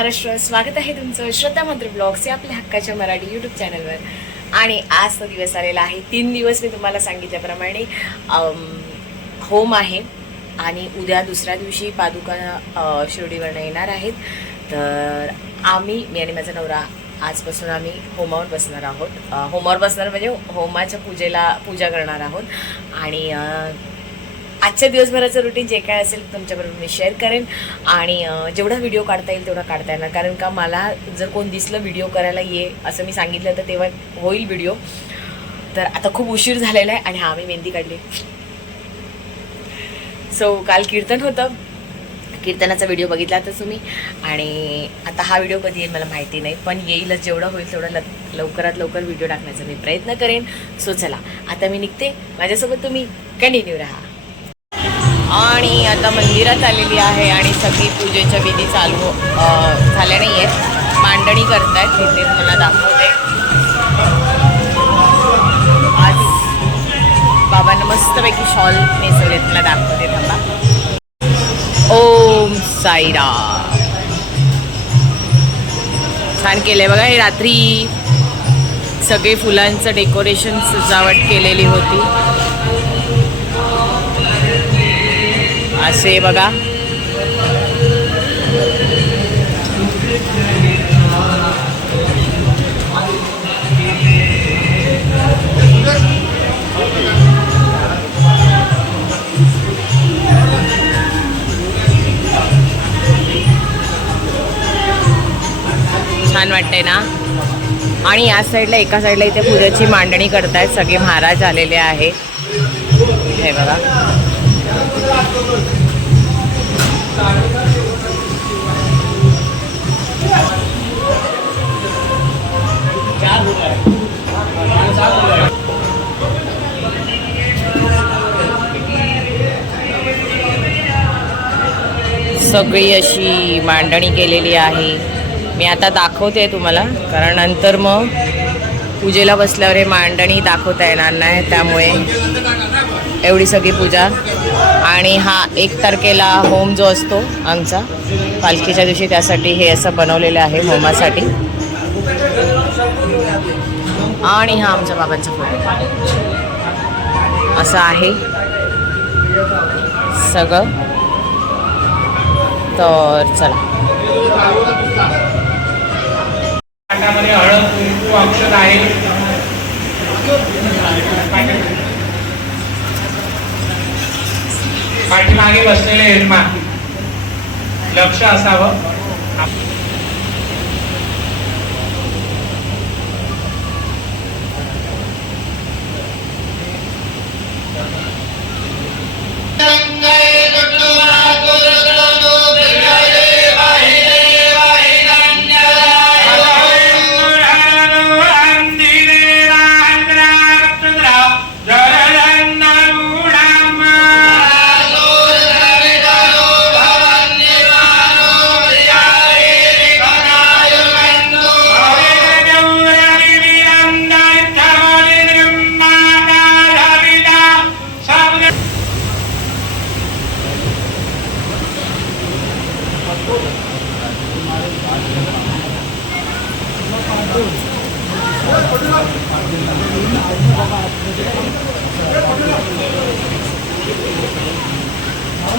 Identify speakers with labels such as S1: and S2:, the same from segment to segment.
S1: महाराष्ट्र. स्वागत आहे तुमचं श्रद्धा मंत्र ब्लॉग्स या आपल्या हक्काच्या मराठी यूट्यूब चॅनलवर आणि आज तो दिवस आलेला आहे. तीन दिवस मी तुम्हाला सांगितल्याप्रमाणे होम आहे. आणि उद्या दुसऱ्या दिवशी पादुका शिर्डीवरनं येणार आहेत. तर आम्ही मी आणि माझा नवरा आजपासून आम्ही होमावर बसणार आहोत. होमावर बसणार म्हणजे होमाच्या पूजेला पूजा करणार आहोत. आणि आजच्या दिवसभराचं रुटीन जे काय असेल तुमच्याबरोबर मी शेअर करेन. आणि जेवढा व्हिडिओ काढता येईल तेवढा काढता येणार. कारण का मला जर कोण दिसलं व्हिडिओ करायला ये असं मी सांगितलं तर तेव्हा होईल व्हिडिओ तर आता खूप उशीर झालेला आहे आणि हा मी मेहंदी काढली. सो काल कीर्तन होतं. कीर्तनाचा व्हिडिओ बघितला तर तुम्ही. आणि आता हा व्हिडिओ कधी येईल मला माहिती नाही. पण येईलच जेवढं होईल तेवढं लवकरात लवकर व्हिडिओ टाकण्याचा मी प्रयत्न करेन. सो चला. आता मी निघते. माझ्यासोबत तुम्ही कंटिन्यू राहा. आणि आता मंदिरात आलेली आहे आणि सगळी पूजेच्या विधी चालू झाल्या नाही आहेत मांडणी करतायत तिथे मला दाखवते. आज बाबांना मस्तपैकी शॉल नेसवले तुला दाखवते थांबा. ओम साईरा छान केलंय बघा हे रात्री. सगळे फुलांचं डेकोरेशन सजावट केलेली होती. असे बघा. छान वाटतंय ना? आणि या साईडला एका साईडला इथे पूजाची मांडणी करतायत सगळे महाराज आलेले आहे हे बघा. सगळी अशी मांडणी केलेली आहे. मी आता दाखवते तुम्हाला कारण नंतर मग पूजेला बसल्यावर हे मांडणी दाखवता येणार नाही त्यामुळे एवढी सगळी पूजा. आणि हा एक तारखेला होम जो असतो आमचा पालखीच्या दिवशी त्यासाठी हे असं बनवलेलं आहे होमासाठी. आणि हा आमच्या बाबांचा फोटो असं आहे सगळं. तर चला.
S2: ताटामध्ये हळद कुंकू औषध आहे. पाठीमागे बसलेले यजमान लक्ष असावं.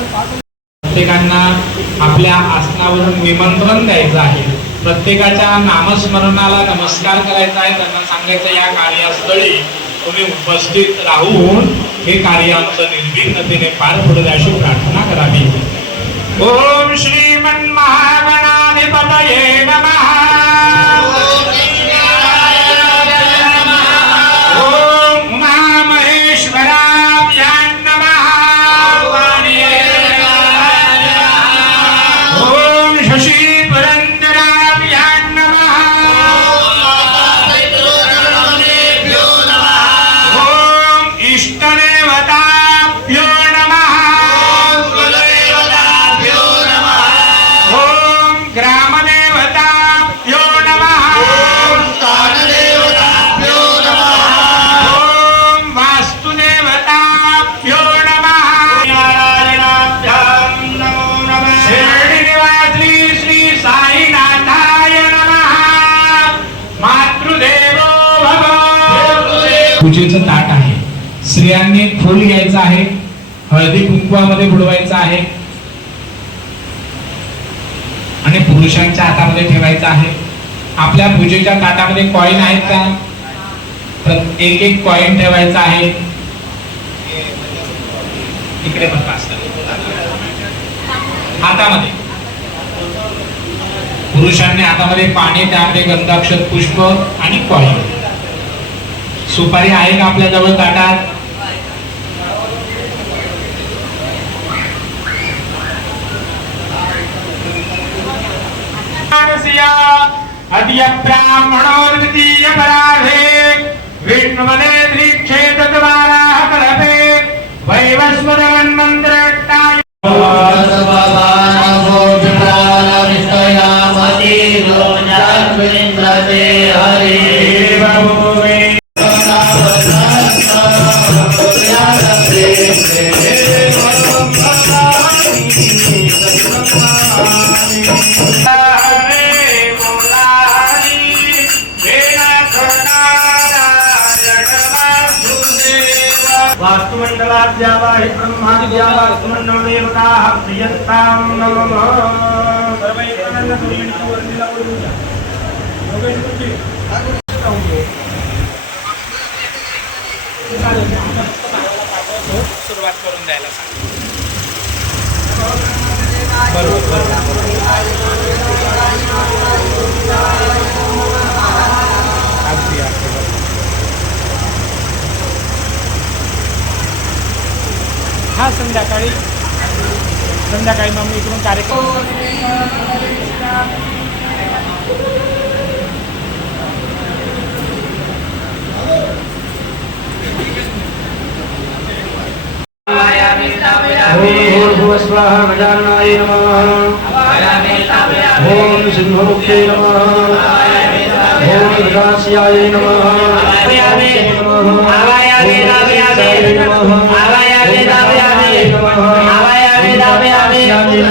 S2: प्रत्येकांना आपल्या आसनावरून निमंत्रण द्यायचं आहे. प्रत्येकाच्या नामस्मरणाला नमस्कार करायचा आहे. त्यांना सांगायचं या कार्यस्थळी तुम्ही उपस्थित राहून हे कार्य आमचं निर्विघ्नतेने पार पडू द्या अशी प्रार्थना करावी. ओम श्रीमन महागणाधिपतये नमः. ಮಾತಾ हळदी कुंकवामध्ये बुडवायचं आहे. आणि पुरुषांच्या हातामध्ये ठेवायचं आहे. आपल्या पूजेच्या ताटामध्ये कॉईन आहेत का? एक एक कॉईन ठेवायचा आहे. इकडे पण हातामध्ये. पुरुषांनी हातामध्ये पाणी त्यामध्ये गंधाक्षर पुष्प आणि कॉईन सुपारी आहे का आपल्या जवळ ताटात? अद्य ब्राह्मणो द्वितीय पराधे विष्णुवने दीक्षेतद्वाराः कलपे वैवस्वतमन्मन्त्रट्टाय
S3: वास्तुमण्डलाद्या वा हि ब्रह्माद्या वा वास्तुमण्डलदेवताः प्रियन्तां नमः।
S2: सुरुवात करून द्यायला सांग बरोबर बरोबर अगदी अगदी बरोबर. हा संध्याकाळी संध्याकाळी मग मी इकडून कार्यक्रम
S3: भूर्भुवस्वाहा गजाननाय नमः ॐ सिंहमुखे नमः ॐ विकास्याय नमः
S1: हाते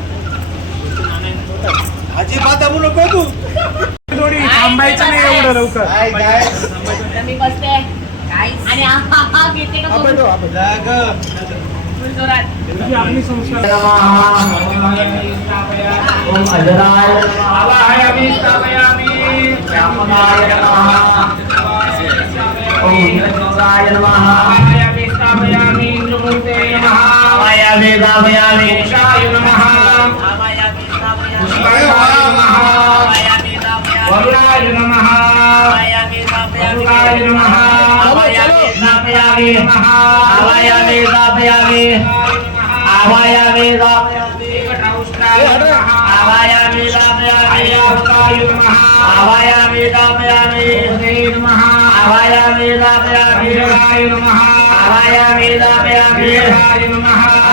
S3: अजिबात बोलू नको तू.
S2: जोडी थांबायचं नाही एवढं लवकर.
S4: मी बसते. आणि हा हा घेते का तो? फुल जोरात.
S2: आपली संस्कार.
S1: ओम अजराय आवाहयामि स्थापयामि व्यापकाय नमः. ओम निरंजनाय नमः. आवाहयामि स्थापयामि इंद्रमूर्ते नमः. आवाहयामि स्थापयामि ईशाय नमः. स्थापयामि पुष्पाय नमः आवाहयामि स्थापयामि वरुणाय नमः आवाहयामि स्थापयामि वरुणाय नमः आवाहयामि स्थापयामि नमः आवाहयामि स्थापयामि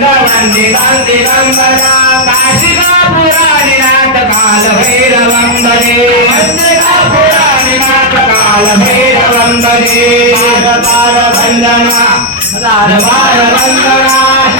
S1: कृपाकरं नारदादिवंगवरं
S2: कांती गंगरा काशिका काल भैरवंदने. काशिका पुराणिनाथ काल भैरवंदने. तार भंजना तार बार वंदना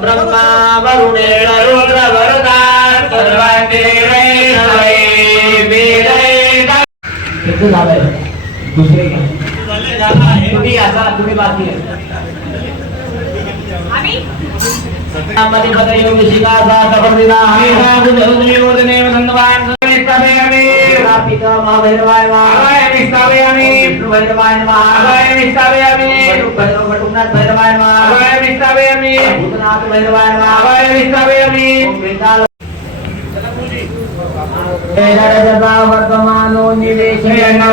S2: ब्रह्मा वरुणेण रुद्रवरदा किती झालंय दुसरे तुम्ही आता तुम्ही बाकी आहे रापिका महाभैरवाय महाभय विस्तावे आम्ही भैरवाय महाभय विस्तावे आम्ही भैरव भटुनाथ भैरवाय महाभय विस्तावे आम्ही भूतनाथ भैरवाय महाभय विस्तावे आम्ही वर्तमानो निवेशयन्ने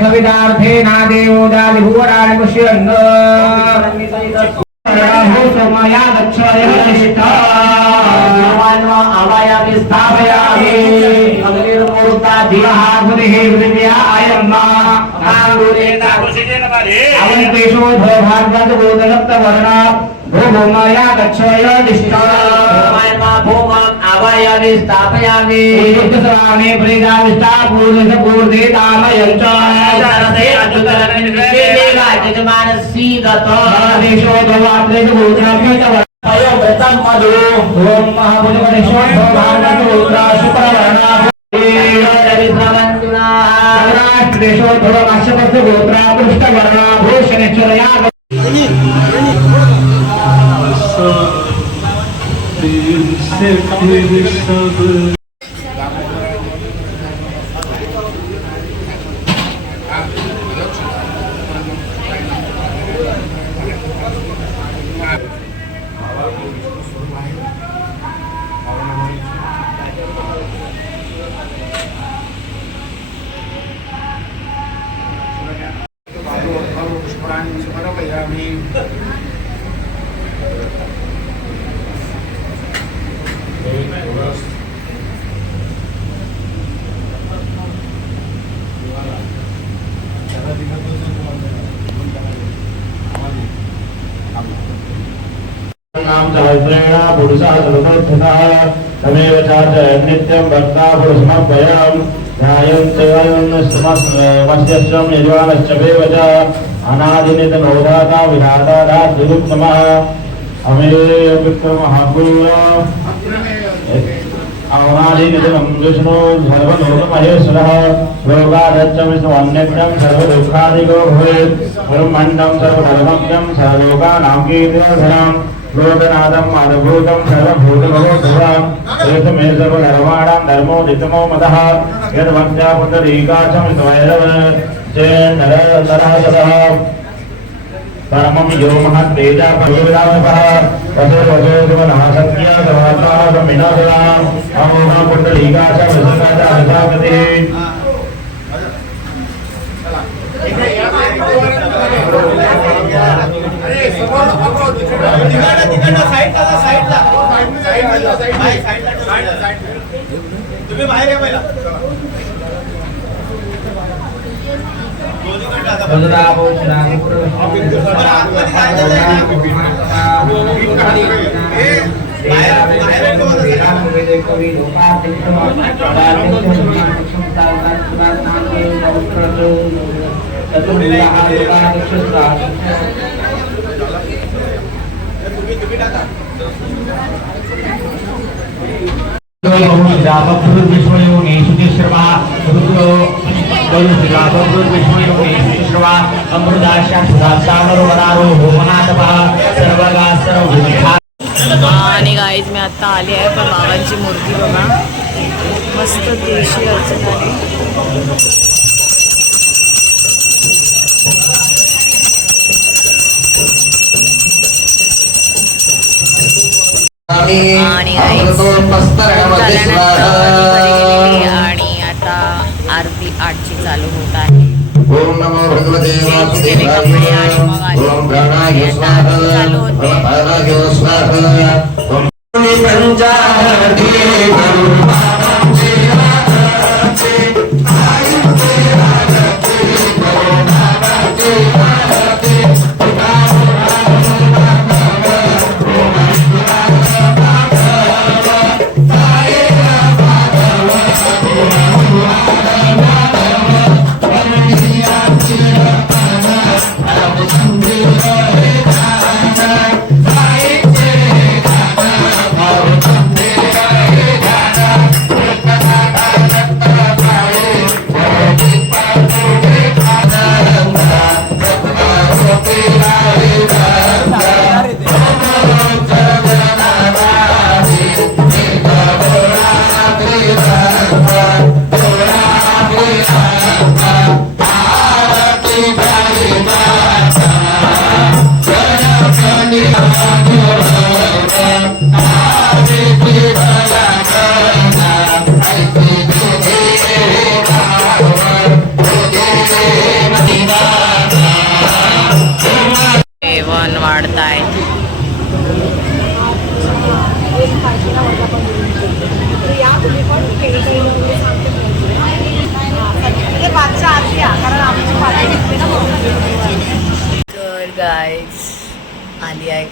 S2: सवितार्थे नादेवो दादिभुवराणि पुष्यन् मया गच्छयामि स्थापयामि अग्निर्मूर्ता धीरः बुधिः पृथिव्या अयम्मा अवन्तेषो ఆవాయామి స్థాపయామి పూర్తిసరామి ప్రేదామిష్ట పూర్ణిష పూర్తి తామయం చ సరసే అద్భుతరమైన యజమానస్సీ గతో దేశో దవాత్రేషు భూత్రాభ్య చ వయో వ్రతం మధు ఓం మహాబుధమనిషో భారత రుద్రా శుక్రవర్ణ sevdiğim sevdiğim sabır पुरुषः सर्वोत्थितः तमेव चाच नित्यं भक्ता पुरुषमभयम् ध्यायन् मस्यश्वं वेव च अनादिनितनोदाता विधाता अवनादिनितनं सर्वलोकमहेश्वरः सर्वदुःखादिको भवेत्। ब्रह्मण्डं सर्वधर्मज्ञं सर्वलोकानां कीर्तिवर्धनम्। లోకనాథం అదభూతం సర్వభూతభూతం ఏతమేతరవాణం ధర్మో నితమో మద యద్భక్త్యా పుండరీకాశం పరమం యో మహత్ తేజ పరవిరామపః వసో వసో దివనః సత్య
S3: तुम्ही बाहेर या पहिला.
S2: विश्वयोगेषु तिस्रवा
S5: वरुणिका विष्णुयोगी श्रवा अमृताशा सर्वगा
S1: आणि गाईज मी आत्ता आली आहे पण बाबांची मूर्ती बघा. मस्त देशी अर्चनाने झाल्यानंतर आणि आता आरती आठची चालू होत आहे
S6: ओम नमो भगवते वासुदेवाय. ओम प्राणाय स्वाहा.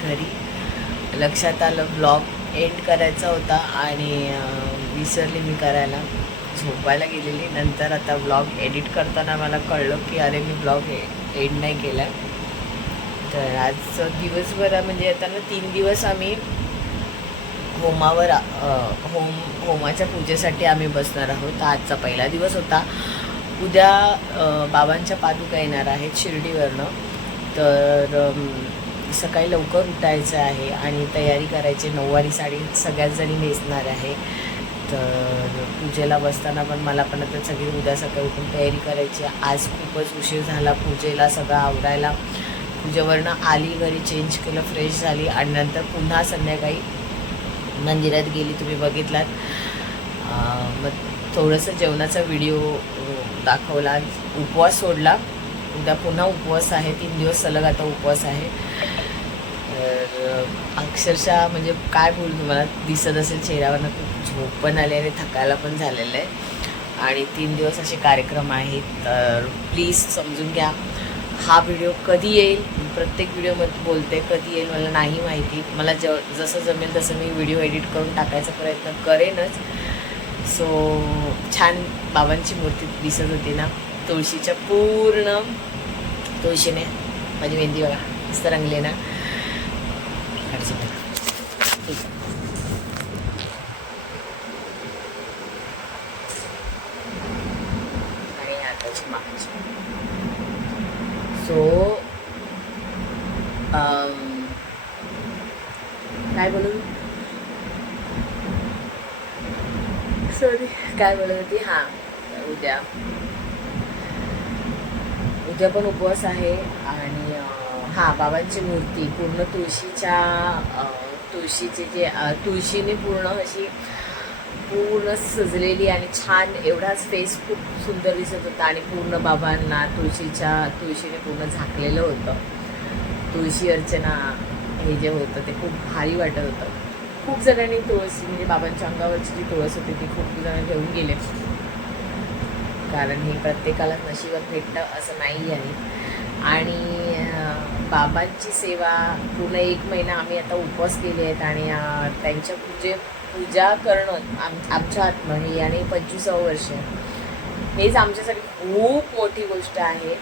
S1: घरी. लक्षात आलं ब्लॉग एंड करायचा होता आणि विसरली मी करायला. झोपायला गेलेली. नंतर आता ब्लॉग एडिट करताना मला कळलं की अरे मी ब्लॉग एंड नाही केला तर आज दिवसभर म्हणजे आता ना तीन दिवस आम्ही होमावर होम होमाच्या पूजेसाठी आम्ही बसणार आहोत. आजचा पहिला दिवस होता. उद्या बाबांच्या पादुका येणार आहेत शिर्डीवरनं. तर सकाळी लवकर उठायचं आहे आणि तयारी करायची. नऊवारी साडी सगळ्याच जणी नेसणार आहे. तर पूजेला बसताना पण मला पण आता सगळी उद्या सकाळी उठून तयारी करायची आज खूपच उशीर झाला पूजेला सगळं आवरायला. पूजेवरनं आली घरी चेंज केलं फ्रेश झाली आणि नंतर पुन्हा संध्याकाळी मंदिरात गेली. तुम्ही बघितलात. मग थोडंसं जेवणाचा व्हिडिओ दाखवला उपवास सोडला. उद्या पुन्हा उपवास आहे तीन दिवस सलग आता उपवास आहे. तर अक्षरशः म्हणजे काय बोलू तुम्हाला दिसत असेल चेहऱ्यावरनं खूप झोप पण आली आणि थकायला पण झालेलं आहे. आणि तीन दिवस असे कार्यक्रम आहेत. तर प्लीज समजून घ्या. हा व्हिडिओ कधी येईल? प्रत्येक व्हिडिओमध्ये बोलते कधी येईल मला नाही माहिती. मला ज जसं जमेल तसं मी व्हिडिओ एडिट करून टाकायचा प्रयत्न करेनच. सो छान बाबांची मूर्ती दिसत होती ना. तुळशीच्या पूर्ण तुळशीने माझी मेहंदी बघा मस्त रंगले ना काढू शकता. ठीक आहे. आणि हाताची मागची सो काय बोलू? सॉरी काय बोलत होती? हां उद्या. उद्या पण उपवास आहे आणि हा बाबांची मूर्ती पूर्ण तुळशीच्या तुळशीचे जे तुळशीने पूर्ण अशी पूर्ण सजलेली आणि छान एवढाच फेस खूप सुंदर दिसत होता आणि पूर्ण बाबांना तुळशीच्या तुळशीने पूर्ण झाकलेलं होतं. तुळशी अर्चना हे जे होतं ते खूप भारी वाटत होतं. खूप जणांनी तुळशी म्हणजे बाबांच्या अंगावरची जी तुळस होती ती खूप जण घेऊन गेले. कारण हे प्रत्येकाला नशिबात भेटतं असं नाही आहे. आणि बाबांची सेवा पूर्ण एक महिना आम्ही आता उपवास केले आहेत आणि त्यांच्या पूजे पूजा करणं आम आमच्या हातनं हे आणि पंचवीसावं वर्ष. हेच आमच्यासाठी खूप मोठी गोष्ट आहे.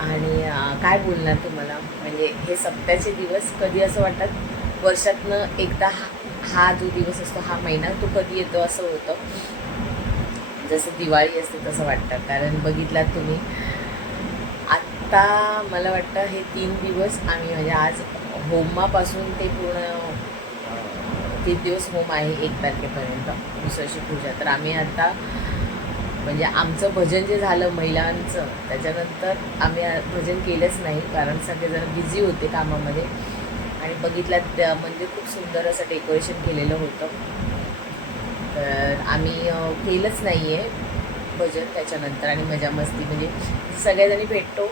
S1: आणि काय बोलणार तुम्हाला? म्हणजे हे सप्त्याचे दिवस कधी असं वाटतात? वर्षातनं एकदा हा हा जो दिवस असतो हा महिना तो कधी येतो असं होतं. जसं दिवाळी असते तसं वाटतं. कारण बघितलात तुम्ही आत्ता मला वाटतं हे तीन दिवस आम्ही म्हणजे आज होमापासून ते पूर्ण तीन दिवस होम आहे एक तारखेपर्यंत दुसऱ्याची पूजा. तर आम्ही आता म्हणजे आमचं भजन जे झालं महिलांचं त्याच्यानंतर आम्ही भजन केलंच नाही कारण सगळेजण बिझी होते कामामध्ये. आणि बघितलं त्या म्हणजे खूप सुंदर असं डेकोरेशन केलेलं होतं. तर आम्ही केलंच नाही आहे भजन त्याच्यानंतर आणि मजा मस्ती. म्हणजे सगळ्याजणी भेटतो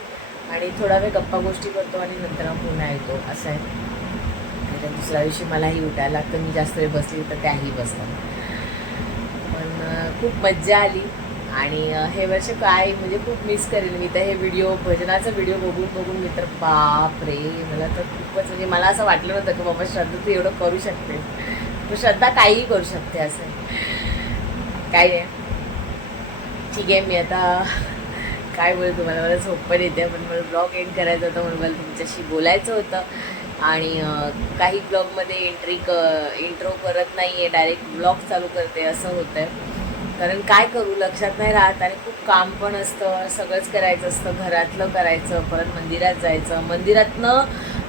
S1: आणि थोडा वेळ गप्पा गोष्टी करतो आणि नंतर पुन्हा येतो. असं आहे. आणि त्या दुसऱ्या दिवशी मलाही उठायला लागतं. मी जास्त वेळ बसली तर त्याही बसतात. पण खूप मज्जा आली. आणि हे वर्ष काय म्हणजे खूप मिस करेन मी. तर हे व्हिडिओ भजनाचा व्हिडिओ बघून बघून मी तर बाप रे मला तर खूपच म्हणजे मला असं वाटलं नव्हतं की बाबा श्रद्धा तू एवढं करू शकते. श्रद्धा काहीही करू शकते असं. काही काय नाही. ठीक आहे मी आता काय बोलू तुम्हाला मला झोप पण येते पण मला ब्लॉग एंड करायचा होता म्हणून मला तुमच्याशी बोलायचं होतं. आणि काही ब्लॉगमध्ये एंट्री क इंट्रो करत नाही आहे डायरेक्ट ब्लॉग चालू करते असं होतं आहे कारण काय करू लक्षात नाही राहत आणि खूप काम पण असतं सगळंच करायचं असतं घरातलं करायचं परत मंदिरात जायचं. मंदिरातनं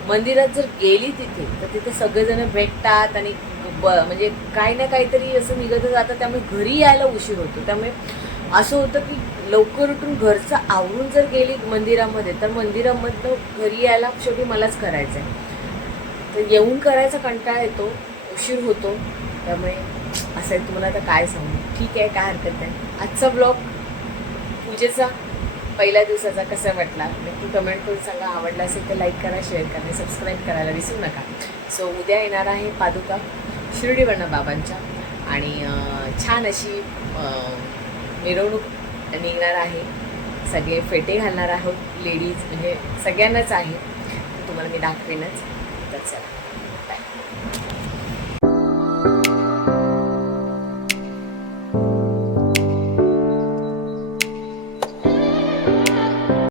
S1: मंदिरात जर गेली तिथे तर तिथे सगळेजण भेटतात आणि ब म्हणजे काही ना काहीतरी असं निघत जातं त्यामुळे घरी यायला उशीर होतो. त्यामुळे असं होतं की लवकर उठून घरचं आवरून जर गेली मंदिरामध्ये तर मंदिरामधनं घरी यायला शेवटी मलाच करायचं आहे तर येऊन करायचा कंटाळा येतो उशीर होतो. त्यामुळे असं आहे. तुम्हाला आता काय सांगू? ठीक आहे काय हरकत नाही. आजचा ब्लॉग पूजेचा पहिल्या दिवसाचा कसा वाटला? नक्की कमेंट करून सांगा. आवडला असेल तर लाईक करा शेअर करा सबस्क्राईब करायला विसरू नका. सो उद्या येणार आहे पादुका. शिर्डी बाबांच्या. आणि छान अशी मिरवणूक निघणार आहे. सगळे फेटे घालणार आहोत लेडीज म्हणजे सगळ्यांनाच आहे. तुम्हाला मी दाखवेनच.